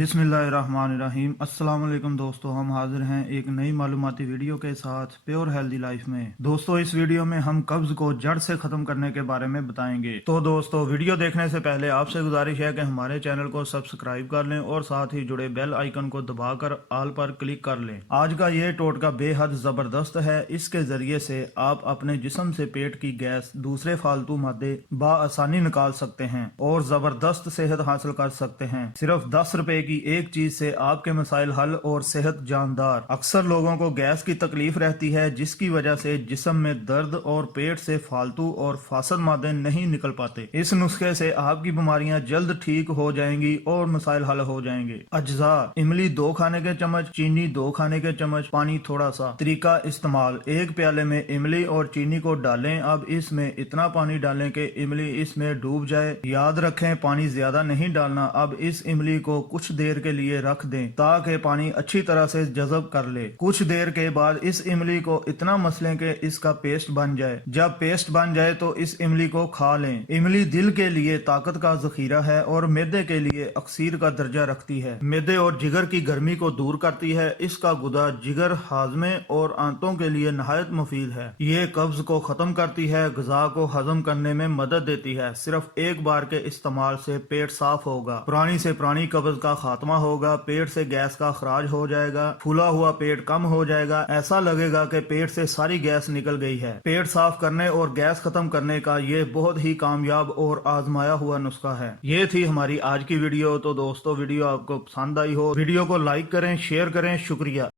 बिस्मिल्लाहिर्रहमानिर्रहीम। अस्सलाम वालेकुम दोस्तों, हम हाजिर हैं एक नई मालूमाती वीडियो के साथ प्योर हेल्दी लाइफ में। दोस्तों, इस वीडियो में हम कब्ज को जड़ से ख़त्म करने के बारे में बताएंगे। तो दोस्तों, वीडियो देखने से पहले आपसे गुजारिश है कि हमारे चैनल को सब्सक्राइब कर लें और साथ ही जुड़े बेल आइकन को दबाकर ऑल पर क्लिक कर लें। आज का ये टोटका बेहद ज़बरदस्त है। इसके ज़रिए से आप अपने जिस्म से पेट की गैस, दूसरे फालतू मादे बआसानी निकाल सकते हैं और ज़बरदस्त सेहत हासिल कर सकते हैं। सिर्फ 10 रुपए की एक चीज से आपके मसाइल हल और सेहत जानदार। अक्सर लोगों को गैस की तकलीफ रहती है, जिसकी वजह से जिस्म में दर्द और पेट से फालतू और फासद मादे नहीं निकल पाते। इस नुस्खे से आपकी बीमारियां जल्द ठीक हो जाएंगी और मसाइल हल हो जाएंगे। अज्जा: इमली 2 खाने के चम्मच, चीनी 2 खाने के चम्मच, पानी थोड़ा सा। तरीका इस्तेमाल: एक प्याले में इमली और चीनी को डालें। अब इसमें इतना पानी डालें कि इमली इसमें डूब जाए। याद रखें, पानी ज्यादा नहीं डालना। अब इस इमली को कुछ देर के लिए रख दें ताकि पानी अच्छी तरह से जज़ब कर ले। कुछ देर के बाद इस इमली को इतना मसलें कि इसका पेस्ट बन जाए। जब पेस्ट बन जाए तो इस इमली को खा लें। इमली दिल के लिए ताकत का जखीरा है और मैदे के लिए अक्सीर का दर्जा रखती है। मैदे और जिगर की गर्मी को दूर करती है। इसका गुदा जिगर, हाजमे और आंतों के लिए नहायत मुफीद है। ये कब्ज को खत्म करती है, ग़िज़ा को हजम करने में मदद देती है। सिर्फ एक बार के इस्तेमाल से पेट साफ होगा, पुरानी से पुरानी कब्ज का खात्मा होगा, पेट से गैस का खराज हो जाएगा, फूला हुआ पेट कम हो जाएगा। ऐसा लगेगा कि पेट से सारी गैस निकल गई है। पेट साफ करने और गैस खत्म करने का ये बहुत ही कामयाब और आजमाया हुआ नुस्खा है। ये थी हमारी आज की वीडियो। तो दोस्तों, वीडियो आपको पसंद आई हो, वीडियो को लाइक करें, शेयर करें। शुक्रिया।